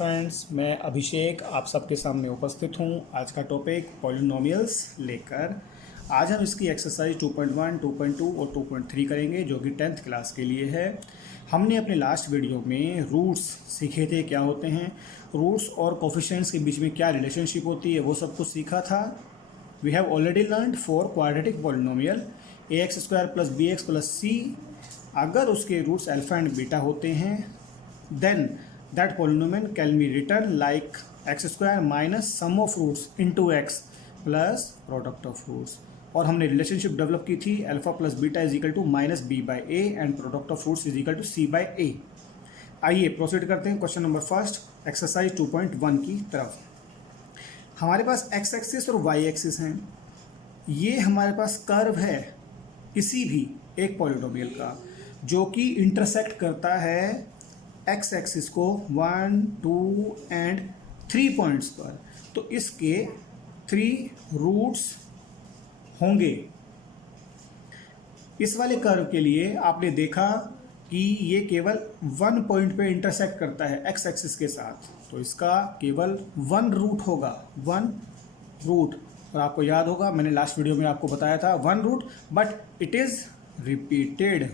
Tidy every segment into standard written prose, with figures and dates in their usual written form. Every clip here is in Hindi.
फ्रेंड्स, मैं अभिषेक आप सबके सामने उपस्थित हूँ। आज का टॉपिक पॉलिनोमियल्स लेकर आज हम इसकी एक्सरसाइज 2.1, 2.2 और 2.3 करेंगे, जो कि 10th क्लास के लिए है। हमने अपने लास्ट वीडियो में रूट्स सीखे थे, क्या होते हैं रूट्स और कोफिशिएंट्स के बीच में क्या रिलेशनशिप होती है, वो सब कुछ सीखा था। We have already learned for quadratic polynomial ax² plus bx plus c, अगर उसके रूट्स अल्फा एंड बीटा होते हैं then that polynomial can be written like x² minus sum of roots into x plus product of roots। और हमने रिलेशनशिप डेवलप की थी alpha plus beta is equal to minus B by A and product of roots is equal to C by A. आइए प्रोसीड करते हैं क्वेश्चन नंबर फर्स्ट, एक्सरसाइज 2.1 की तरफ। हमारे पास एक्स एक्सिस और वाई एक्सिस हैं। ये हमारे पास कर्व है किसी भी एक पॉलिनोमियल का जो कि इंटरसेक्ट करता है एक्स एक्सिस को 1, 2 एंड 3 पॉइंट्स पर। तो इसके 3 रूट्स होंगे। इस वाले कर्व के लिए आपने देखा कि ये केवल 1 पॉइंट पे इंटरसेक्ट करता है एक्स एक्सिस के साथ, तो इसका केवल 1 रूट होगा, 1 रूट। और आपको याद होगा मैंने लास्ट वीडियो में आपको बताया था 1 root, but it is repeated.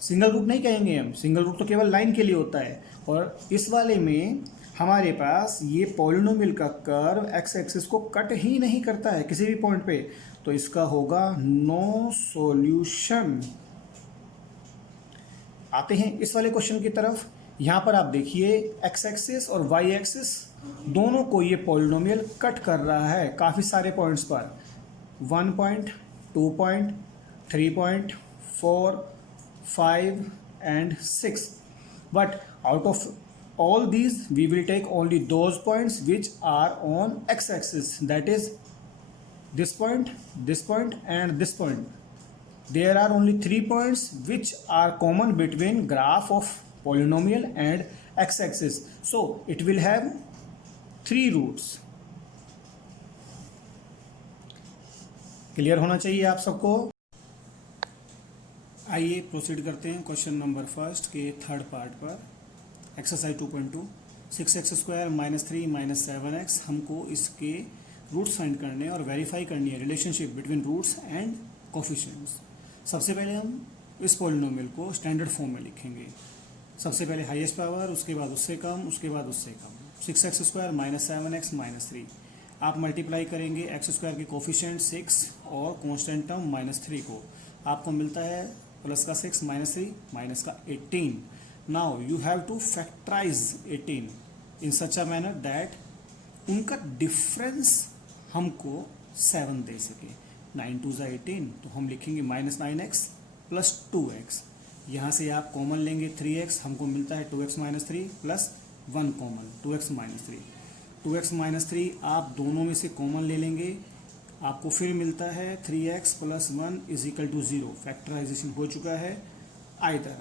Single root नहीं कहेंगे हम, सिंगल रूट तो केवल लाइन के लिए होता है। और इस वाले में हमारे पास ये पॉलिनोमियल का कर्व एक्स एक्सिस को कट ही नहीं करता है किसी भी पॉइंट पे, तो इसका होगा नो सॉल्यूशन। आते हैं इस वाले क्वेश्चन की तरफ। यहां पर आप देखिए एक्स एक्सिस और वाई एक्सिस दोनों को ये पॉलिनोमियल कट कर रहा है काफी सारे पॉइंट्स पर, 1 point, 2 point, 3 point, 4, 5 and 6, but out of all these we will take only those points which are on x-axis, that is this point and this point. There are only 3 points which are common between graph of polynomial and x-axis, so it will have 3 roots. Clear होना चाहिए आप सबको। आइए प्रोसीड करते हैं क्वेश्चन नंबर फर्स्ट के थर्ड पार्ट पर, exercise 2.2। 6x² minus 3 minus 7x, हमको इसके रूट्स फाइंड करने और वेरीफाई करनी है relationship between roots and coefficients. सबसे पहले हम इस पॉलिनोमियल को स्टैंडर्ड फॉर्म में लिखेंगे। सबसे पहले हाईएस्ट पावर, उसके बाद उससे कम, उसके बाद उससे कम। 6x² माइनस 7x माइनस 3, आप मल्टीप्लाई करेंगे x² के कोफिशिएंट 6 और कॉन्स्टेंट टर्म माइनस 3 को, आपको मिलता है प्लस का 6 माइनस 3 माइनस का 18। Now you have to factorise 18 in such a manner that उनका डिफरेंस हमको 7 दे सके। 9 2 18, तो हम लिखेंगे माइनस 9x प्लस 2x। यहाँ से आप कॉमन लेंगे 3x, हमको मिलता है 2x minus 3 plus 1 common 2x minus 3। 2x minus 3 आप दोनों में से कॉमन ले लेंगे, आपको फिर मिलता है 3x plus 1 is equal to 0। Factorisation हो चुका है। Either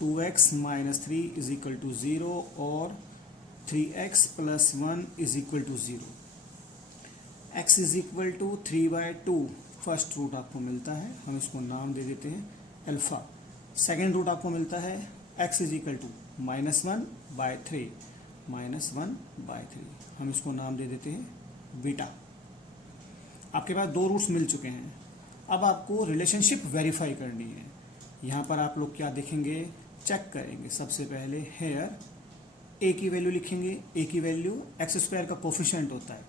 2x minus 3 is equal to 0 और 3x plus 1 is equal to 0। x is equal to 3/2 first root आपको मिलता है, हम इसको नाम दे देते हैं अल्फा। सेकेंड रूट आपको मिलता है x इज इक्वल टू -1/3, -1/3, हम इसको नाम दे देते हैं बीटा। आपके पास 2 रूट्स मिल चुके हैं। अब आपको रिलेशनशिप वेरीफाई करनी है। यहाँ पर आप लोग क्या देखेंगे, चेक करेंगे। सबसे पहले हेयर a की वैल्यू लिखेंगे। a की वैल्यू x² का कोफिशिएंट होता है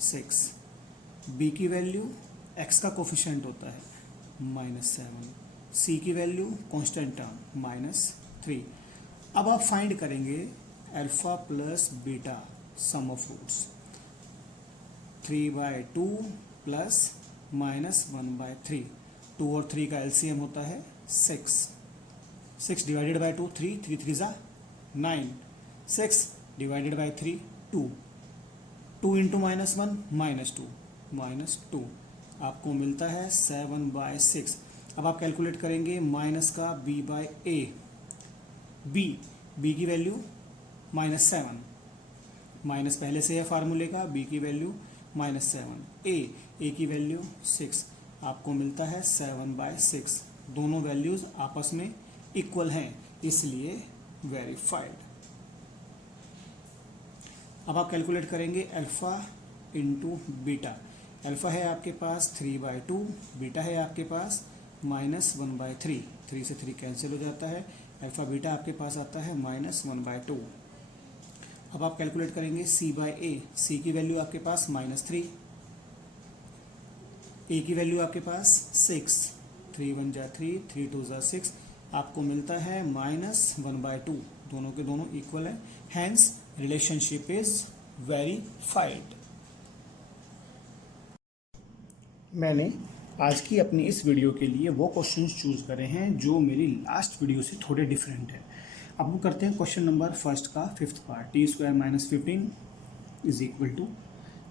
6, b की वैल्यू x का कोफिशिएंट होता है -7, c की वैल्यू कांस्टेंट टर्म -3। अब आप फाइंड करेंगे alpha plus beta sum of roots. 3/2 plus -1/3, 2 और 3 का एलसीएम होता है 6। 6 डिवाइडेड बाई 2 3, 3 3 जा 9, 6 डिवाइडेड बाई 3 2, 2 इंटू -1 -2, आपको मिलता है 7/6। अब आप कैलकुलेट करेंगे माइनस का b बाई ए। b की वैल्यू -7, माइनस पहले से है फार्मूले का, b की वैल्यू -7, a की वैल्यू 6, आपको मिलता है 7/6। दोनों वैल्यूज आपस में इक्वल हैं, इसलिए वेरीफाइड। अब आप कैलकुलेट करेंगे अल्फ़ा इंटू बीटा। अल्फ़ा है आपके पास 3/2, बीटा है आपके पास -1/3, 3 से 3 कैंसिल हो जाता है, अल्फ़ा बीटा आपके पास आता है -1/2। अब आप कैलकुलेट करेंगे c/a, c की वैल्यू आपके पास -3, a की वैल्यू आपके पास 6, 3 1 जा 3, 3 2 जा 6, आपको मिलता है -1/2। दोनों के दोनों इक्वल है, हैंस रिलेशनशिप इज वेरीफाइड। मैंने आज की अपनी इस वीडियो के लिए वो क्वेश्चंस चूज करे हैं जो मेरी लास्ट वीडियो से थोड़े डिफरेंट है। अब हम करते हैं क्वेश्चन नंबर फर्स्ट का 5th part. T square minus 15 is equal to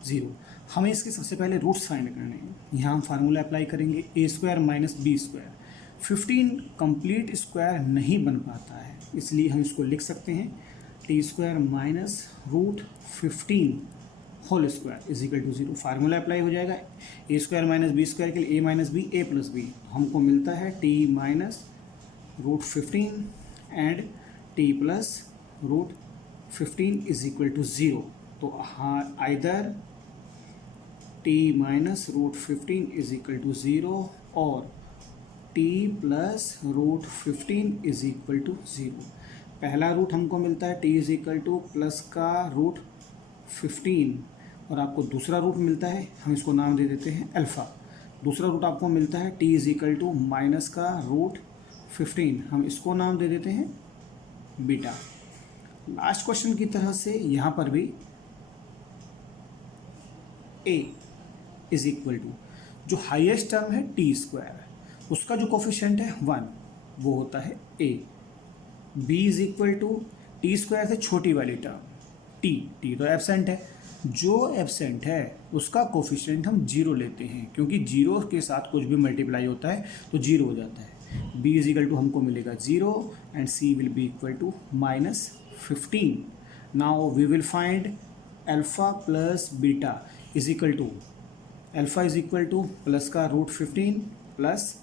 0। हमें इसके सबसे पहले रूट्स फाइंड करने हैं। यहाँ हम फार्मूला अप्लाई करेंगे A square minus B square. 15 complete square नहीं बन पाता है, इसलिए हम इसको लिख सकते हैं t square minus root 15 whole square is equal to 0। Formula apply हो जाएगा a square minus B square के लिए a minus b a plus b. हमको मिलता है t minus root 15 and t plus root 15 is equal to 0। तो हाँ, either t minus root 15 is equal to 0 और t plus root 15 is equal to 0। पहला रूट हमको मिलता है t is equal to plus का रूट 15 और आपको दूसरा रूट मिलता है, हम इसको नाम दे देते हैं अल्फ़ा। दूसरा रूट आपको मिलता है t is equal to minus का रूट 15, हम इसको नाम दे देते हैं बीटा। लास्ट क्वेश्चन की तरह से यहाँ पर भी a इज इक्वल टू जो हाईएस्ट टर्म है टी स्क्वायर, उसका जो कोफिशिएंट है 1, वो होता है a। b is equal to t square से छोटी वाली टर्म टी तो एब्सेंट है, जो एब्सेंट है उसका कोफिशिएंट हम 0 लेते हैं, क्योंकि 0 के साथ कुछ भी मल्टीप्लाई होता है तो 0 हो जाता है। b इज इक्वल टू हमको मिलेगा 0 and c will be equal to -15। Now we will find alpha plus beta is equal to alpha is equal to plus का रूट 15 प्लस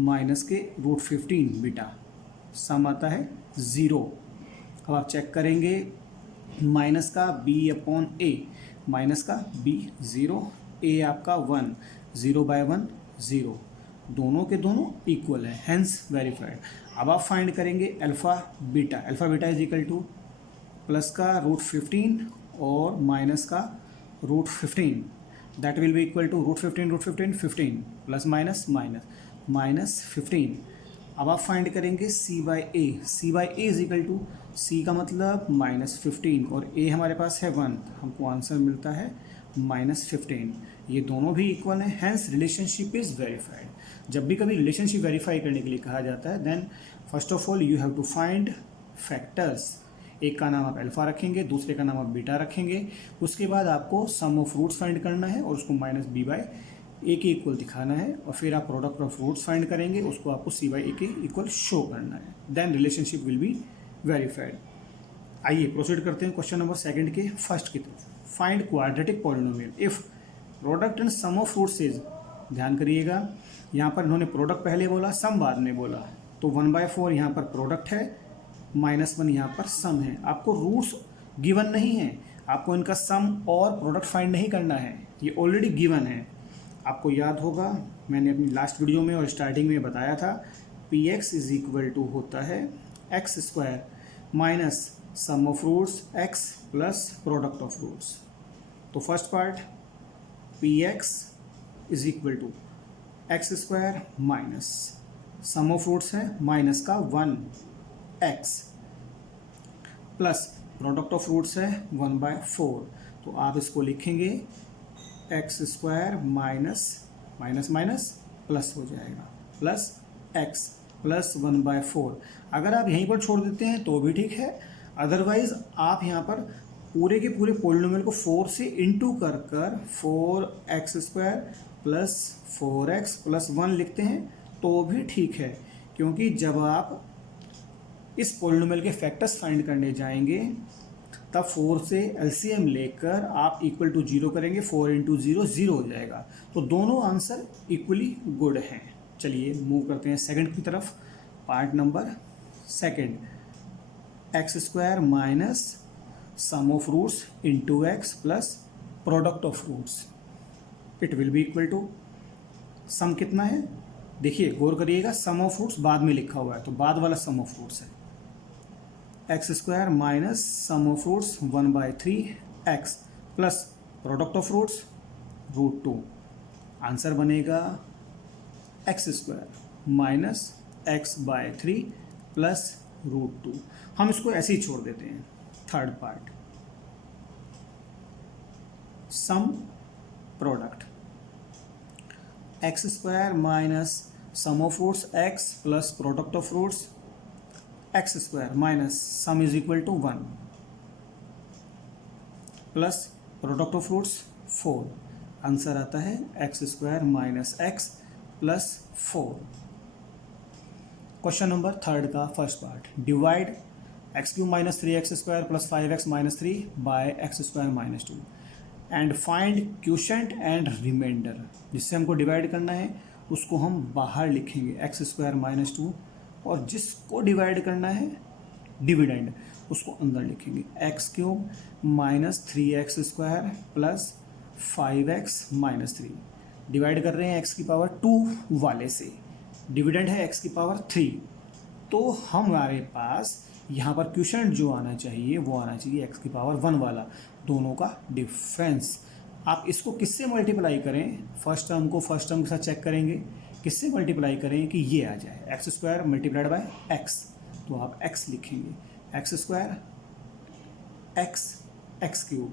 माइनस के रूट 15 बीटा, सम आता है 0। अब आप चेक करेंगे माइनस का b अपॉन a, माइनस का b 0, a आपका 1, 0/1 0, दोनों के दोनों इक्वल है, हैंस वेरीफाइड। अब आप फाइंड करेंगे alpha beta is equal to plus का रूट 15 और माइनस का root 15, that will be equal to root 15 15 plus minus minus 15। अब आप फाइंड करेंगे c/a is equal to c का मतलब -15 और a हमारे पास है 1, हमको आंसर मिलता है -15। ये दोनों भी इक्वल हैं, हैंस रिलेशनशिप इज वेरीफाइड। जब भी कभी रिलेशनशिप वेरीफाई करने के लिए कहा जाता है, then first of all you have to find factors. एक का नाम आप अल्फ़ा रखेंगे, दूसरे का नाम आप बीटा रखेंगे, उसके बाद आपको सम ऑफ रूट्स फाइंड करना है और उसको -b/a के इक्वल दिखाना है, और फिर आप प्रोडक्ट ऑफ रूट्स फाइंड करेंगे, उसको आपको c/a के इक्वल शो करना है, then relationship will be verified. आइए प्रोसीड करते हैं क्वेश्चन नंबर 2 के फर्स्ट की तरफ। Find quadratic polynomial if product and sum of roots is. ध्यान करिएगा, यहाँ पर इन्होंने प्रोडक्ट पहले बोला, सम बाद में बोला, तो 1/4 यहाँ पर प्रोडक्ट है, -1 यहाँ पर सम है। आपको रूट्स गिवन नहीं है, आपको इनका सम और प्रोडक्ट फाइंड नहीं करना है, ये ऑलरेडी गिवन है। आपको याद होगा मैंने अपनी लास्ट वीडियो में और स्टार्टिंग में बताया था px इज इक्वल टू होता है X square minus sum of roots x plus product of roots. तो first part px is equal to X square minus sum of roots है माइनस का 1x plus product of roots है 1/4। तो आप इसको लिखेंगे एक्स स्क्वायर माइनस प्लस हो जाएगा प्लस x प्लस 1/4। अगर आप यहीं पर छोड़ देते हैं तो भी ठीक है, अदरवाइज आप यहाँ पर पूरे के पूरे पॉलिनोमियल को 4 से इंटू कर 4x² प्लस 4x प्लस 1 लिखते हैं तो भी ठीक है, क्योंकि जब आप इस पॉलिनोमियल के फैक्टर्स फाइंड करने जाएंगे तब 4 से एलसीएम लेकर आप इक्वल टू 0 करेंगे, 4 × 0 0 हो जाएगा। तो दोनों आंसर इक्वली गुड हैं। चलिए मूव करते हैं सेकंड की तरफ, part number second X square minus sum of roots into X plus product of roots, it will be equal to, sum कितना है देखिए गौर करिएगा, सम ऑफ रूट्स बाद में लिखा हुआ है तो बाद वाला सम ऑफ रूट्स है, X square minus sum of roots 1/3 X plus product of roots √2, answer बनेगा X square minus x/3 plus √2। हम इसको ऐसे ही छोड़ देते हैं। Third part, sum product, X square minus sum of roots x plus product of roots X square minus sum is equal to 1 plus product of roots 4, answer आता है X square minus x plus 4। Question number third का first part, divide x³ minus 3x square plus 5x minus 3 by X square minus 2 and find quotient and remainder. जिससे हमको डिवाइड करना है उसको हम बाहर लिखेंगे एक्स स्क्वायर माइनस 2, और जिसको डिवाइड करना है डिविडेंड उसको अंदर लिखेंगे x³ minus 3x square plus 5x minus 3, divide कर रहे हैं x की पावर 2 वाले से, डिविडेंड है x की पावर 3, तो हमारे पास यहाँ पर क्वोशंट जो आना चाहिए वो आना चाहिए x की पावर 1 वाला, दोनों का डिफरेंस। आप इसको किससे मल्टीप्लाई करें, फर्स्ट टर्म को फर्स्ट टर्म के साथ चेक करेंगे, किससे मल्टीप्लाई करें कि ये आ जाए x square multiplied by x, तो आप x लिखेंगे x square x³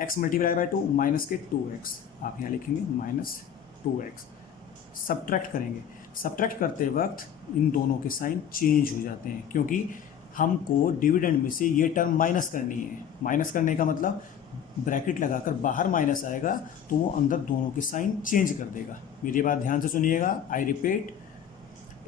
x multiply by 2 minus के 2x, आप यहाँ लिखेंगे माइनस 2x। सब्ट्रैक्ट करेंगे, सब्ट्रैक्ट करते वक्त इन दोनों के साइन चेंज हो जाते हैं क्योंकि हमको डिविडेंड में से ये टर्म माइनस करनी है। माइनस करने का मतलब ब्रैकेट लगाकर बाहर माइनस आएगा तो वो अंदर दोनों के साइन चेंज कर देगा। मेरी बात ध्यान से सुनिएगा, आई रिपीट,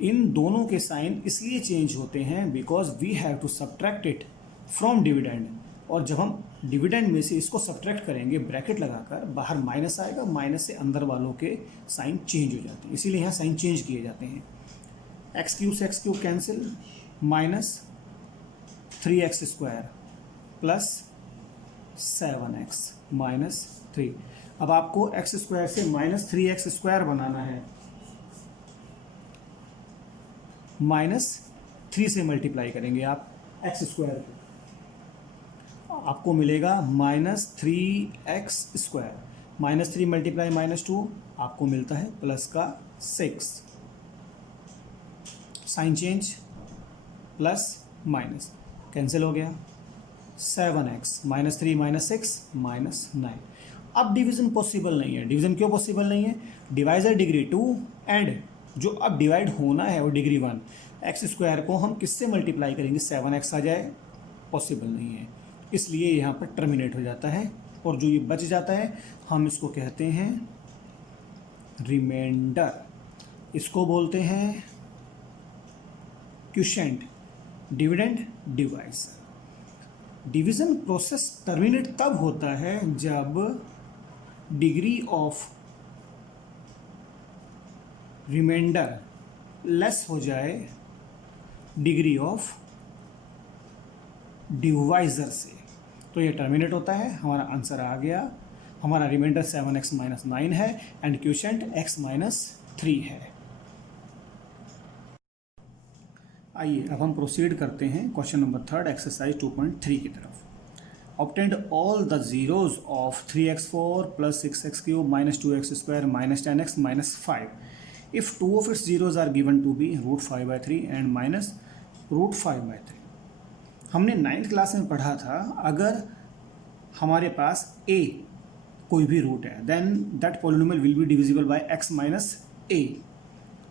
इन दोनों के साइन इसलिए चेंज होते हैं because we have to subtract it from dividend, और जब हम डिविडेंड में से इसको सब्ट्रैक्ट करेंगे ब्रैकेट लगाकर बाहर माइनस आएगा, माइनस से अंदर वालों के साइन चेंज हो जाते हैं, इसीलिए यहाँ साइन चेंज किए जाते हैं। x³ से x³ cancel, minus 3x square plus 7x minus 3। अब आपको x स्क्वायर से माइनस 3x स्क्वायर बनाना है, माइनस 3 से मल्टीप्लाई करेंगे आप x स्क्वायर को, आपको मिलेगा minus 3x square, minus 3 multiply minus 2 आपको मिलता है प्लस का 6, sign change plus minus cancel हो गया, 7x माइनस 3 माइनस 6 माइनस 9। अब डिवीज़न पॉसिबल नहीं है, डिवीज़न क्यों पॉसिबल नहीं है, डिवाइजर डिग्री 2 एंड जो अब डिवाइड होना है वो डिग्री 1, एक्स स्क्वायर को हम किससे मल्टीप्लाई करेंगे 7x आ जाए, पॉसिबल नहीं है, इसलिए यहाँ पर टर्मिनेट हो जाता है, और जो ये बच जाता है हम इसको कहते हैं रिमाइंडर, इसको बोलते हैं quotient, dividend divisor. Division process terminate तब होता है जब डिग्री ऑफ रिमाइंडर लेस हो जाए डिग्री ऑफ डिवाइजर से, तो ये टर्मिनेट होता है। हमारा आंसर आ गया, हमारा रिमाइंडर 7x माइनस 9 है एंड क्वोशंट x माइनस 3 है। आइए अब हम प्रोसीड करते हैं क्वेश्चन नंबर थर्ड एक्सरसाइज 2.3 की तरफ। Obtained all the zeros of 3x4 plus 6x³ minus 2x square minus 10x minus 5 if two of its zeros are given to be √5/3 and minus √5/3। हमने 9th क्लास में पढ़ा था, अगर हमारे पास a कोई भी रूट है then that polynomial will be divisible by x minus a।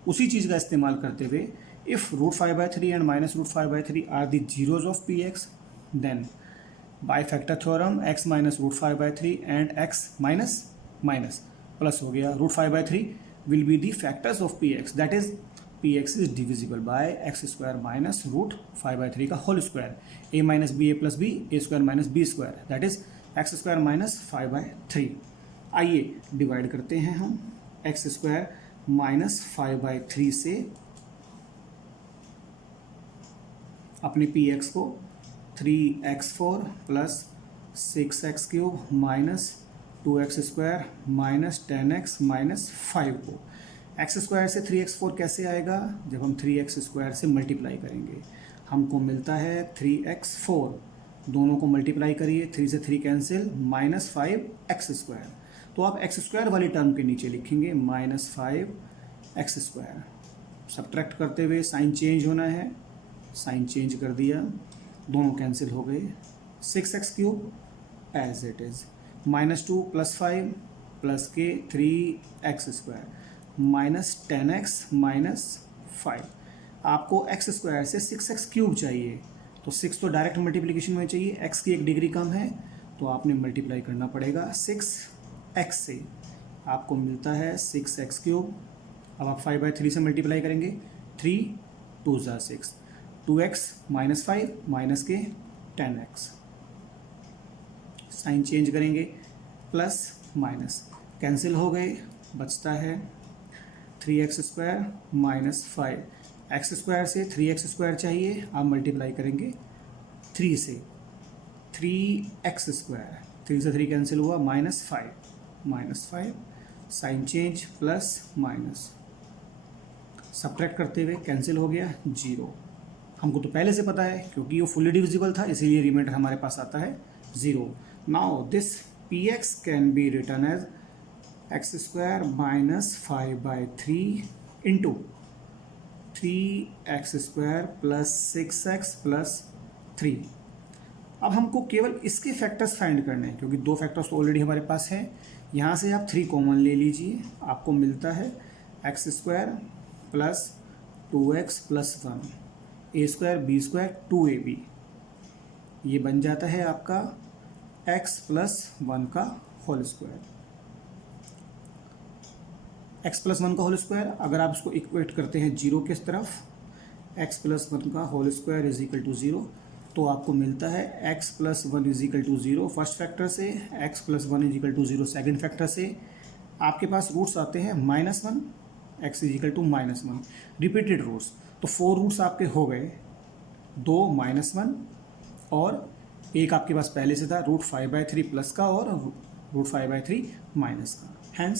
उसी चीज़ का इस्तेमाल करते हुए if √5/3 and minus √5/3 are the zeros of px then by factor theorem x minus √5/3 and x minus minus plus हो गया √5/3 will be the factors of px, that is px is divisible by x square minus √5/3 का whole square, a minus b a plus B A square minus B square, that is x square minus 5/3। आइए डिवाइड करते हैं हम x स्क्वायर माइनस 5/3 से अपने पी एक्स को 3x4 plus 6x³ minus 2x² minus 10x minus 5 को x² से 3x4 कैसे आएगा, जब हम 3x² से मल्टीप्लाई करेंगे हमको मिलता है 3x4, दोनों को मल्टीप्लाई करिए, 3 से 3 कैंसिल, माइनस 5x²। तो आप x² वाली टर्म के नीचे लिखेंगे माइनस 5x²। सब्ट्रैक्ट करते हुए साइन चेंज होना है, साइन चेंज कर दिया, दोनों कैंसिल हो गए, 6x³ as it is, -2 + 5 plus के 3x² माइनस 10x माइनस 5। आपको x² से 6x³ चाहिए, तो 6 तो डायरेक्ट मल्टीप्लिकेशन में चाहिए, x की एक डिग्री कम है तो आपने मल्टीप्लाई करना पड़ेगा 6x से, आपको मिलता है 6x³। अब आप 5/3 से मल्टीप्लाई करेंगे, 3 2 ज़ा 6, 2x माइनस 5 माइनस के 10x, साइन चेंज करेंगे, प्लस माइनस कैंसिल हो गए, बचता है 3x² माइनस 5। x² से 3x² चाहिए, आप मल्टीप्लाई करेंगे 3 से, 3x², 3 से 3 कैंसिल हुआ, -5, sign change, plus minus, subtract करते हुए कैंसिल हो गया 0। हमको तो पहले से पता है क्योंकि वो फुली डिविजिबल था, इसीलिए रिमाइंडर हमारे पास आता है 0। Now this px can be written as x² minus 5/3 into 3x² plus 6x plus 3। अब हमको केवल इसके फैक्टर्स फाइंड करने हैं, क्योंकि 2 फैक्टर्स तो ऑलरेडी हमारे पास हैं। यहाँ से आप 3 कॉमन ले लीजिए, आपको मिलता है x² plus 2x plus 1, a² b² 2ab, ये बन जाता है आपका x प्लस 1 का होल स्क्वायर। x प्लस 1 का होल स्क्वायर अगर आप इसको इक्वेट करते हैं 0 की तरफ, x प्लस 1 का whole square is equal to 0, तो आपको मिलता है x plus 1 is equal to 0 first factor से, x plus 1 is equal to 0 second factor से। आपके पास रूट्स आते हैं -1, x is equal to -1, repeated roots, तो 4 रूट्स आपके हो गए, 2 -1 और एक आपके पास पहले से था √5/3 प्लस का और √5/3 माइनस का, हैंस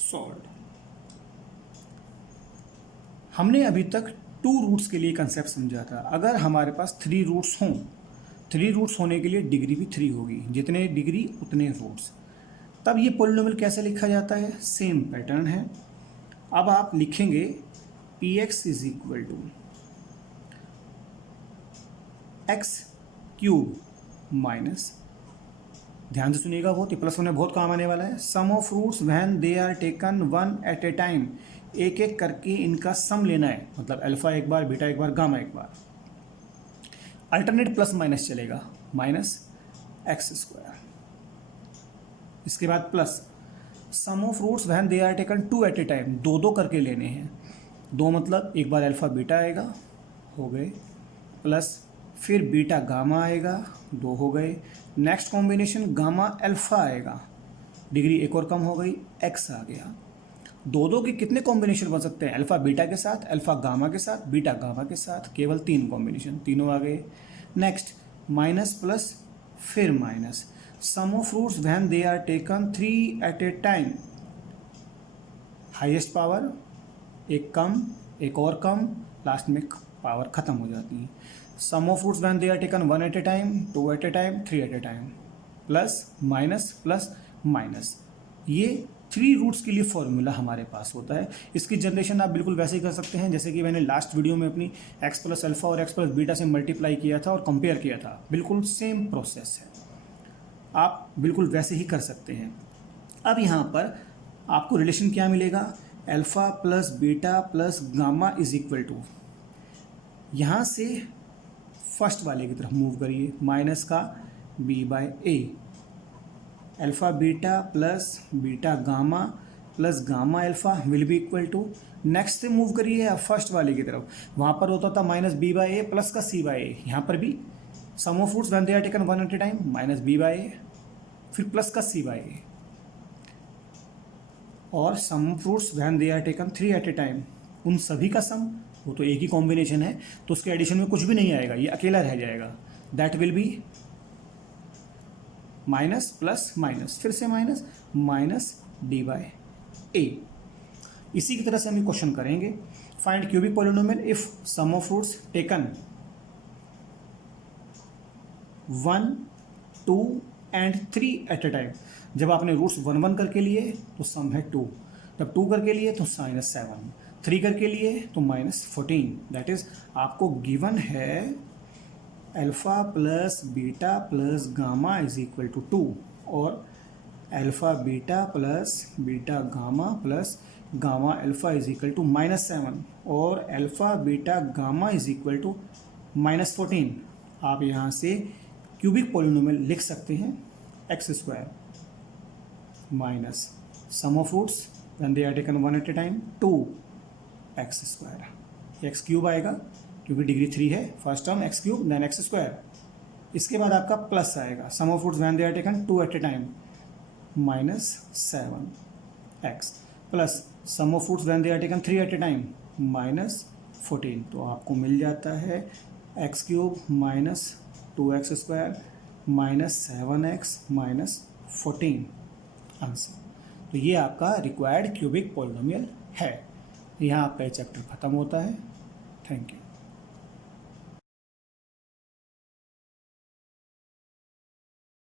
सॉल्व्ड। हमने अभी तक 2 रूट्स के लिए कंसेप्ट समझा था। अगर हमारे पास 3 रूट्स हों, 3 रूट्स होने के लिए डिग्री भी 3 होगी, जितने डिग्री उतने रूट्स। तब ये पॉलिनोमियल कैसे लिखा जाता है, सेम पैटर्न है। अब आप लिखेंगे px is equal to x³ minus, ध्यान से सुनिएगा, बहुत +1 में बहुत काम आने वाला है, sum of roots when they are taken 1 at a time, एक एक करके इनका सम लेना है, मतलब अल्फा एक बार, बीटा एक बार, गामा एक बार, अल्टरनेट प्लस माइनस चलेगा, -x²। इसके बाद plus sum of roots when they are taken 2 at a time, 2 करके लेने हैं, 2 मतलब एक बार अल्फा बीटा आएगा, हो गए, प्लस फिर बीटा गामा आएगा, 2 हो गए, नेक्स्ट कॉम्बिनेशन गामा अल्फा आएगा, डिग्री एक और कम हो गई, x आ गया। 2 के कितने कॉम्बिनेशन बन सकते हैं, अल्फा बीटा के साथ, अल्फा गामा के साथ, बीटा गामा के साथ, केवल 3 कॉम्बिनेशन, तीनों आ गए। नेक्स्ट माइनस प्लस फिर minus, sum of roots when they are taken 3 at a time, highest power, एक कम, एक और कम, लास्ट में पावर खत्म हो जाती है। Sum of roots when they are taken 1 at a time, 2 at a time, 3 at a time, plus minus, ये 3 रूट्स के लिए फॉर्मूला हमारे पास होता है। इसकी जनरेशन आप बिल्कुल वैसे ही कर सकते हैं जैसे कि मैंने लास्ट वीडियो में अपनी x प्लस अल्फा और x प्लस बीटा से मल्टीप्लाई किया था और कंपेयर किया था, बिल्कुल सेम प्रोसेस है, आप बिल्कुल वैसे ही कर सकते हैं। अब यहाँ पर आपको रिलेशन क्या मिलेगा, alpha plus beta plus gamma is equal to, यहाँ से फर्स्ट वाले की तरफ मूव करिए, माइनस का b/a, alpha beta plus beta gamma plus gamma alpha will be equal to, next से मूव करिए आप फर्स्ट वाले की तरफ, वहाँ पर होता था -b/a प्लस का c/a, यहाँ पर भी sum of roots when they are taken 1 at a time, -b/a, फिर प्लस का c/a, और sum of roots when they are taken 3 at a time, उन सभी का सम वो तो एक ही कॉम्बिनेशन है, तो उसके एडिशन में कुछ भी नहीं आएगा, ये अकेला रह जाएगा। That will be minus plus minus, फिर से minus, minus d by a. इसी की तरह से हम ये क्वेश्चन करेंगे। Find cubic polynomial if sum of roots taken 1, 2 and 3 at a time. जब आपने रूट्स 1 1 करके लिए तो सम है 2, जब 2 करके लिए तो -7, 3 करके लिए तो -14। दैट इज आपको गिवन है alpha plus beta plus gamma is equal to 2, और alpha beta plus beta gamma plus gamma alpha is equal to -7, और alpha beta gamma is equal to -14। आप यहाँ से क्यूबिक पॉलिनोमियल लिख सकते हैं x² minus sum of roots when they are taken 1 at a time 2x²। X cube आएगा क्योंकि डिग्री 3 है, first term x³ then x²। इसके बाद आपका प्लस आएगा sum of roots when they are taken 2 at a time -7x plus sum of roots when they are taken 3 at a time -14। तो आपको मिल जाता है x³ minus 2x² -7x -14 answer. तो ये आपका रिक्वायर्ड क्यूबिक पॉलिनोमियल है। यहाँ आपका ये चैप्टर खत्म होता है। Thank you.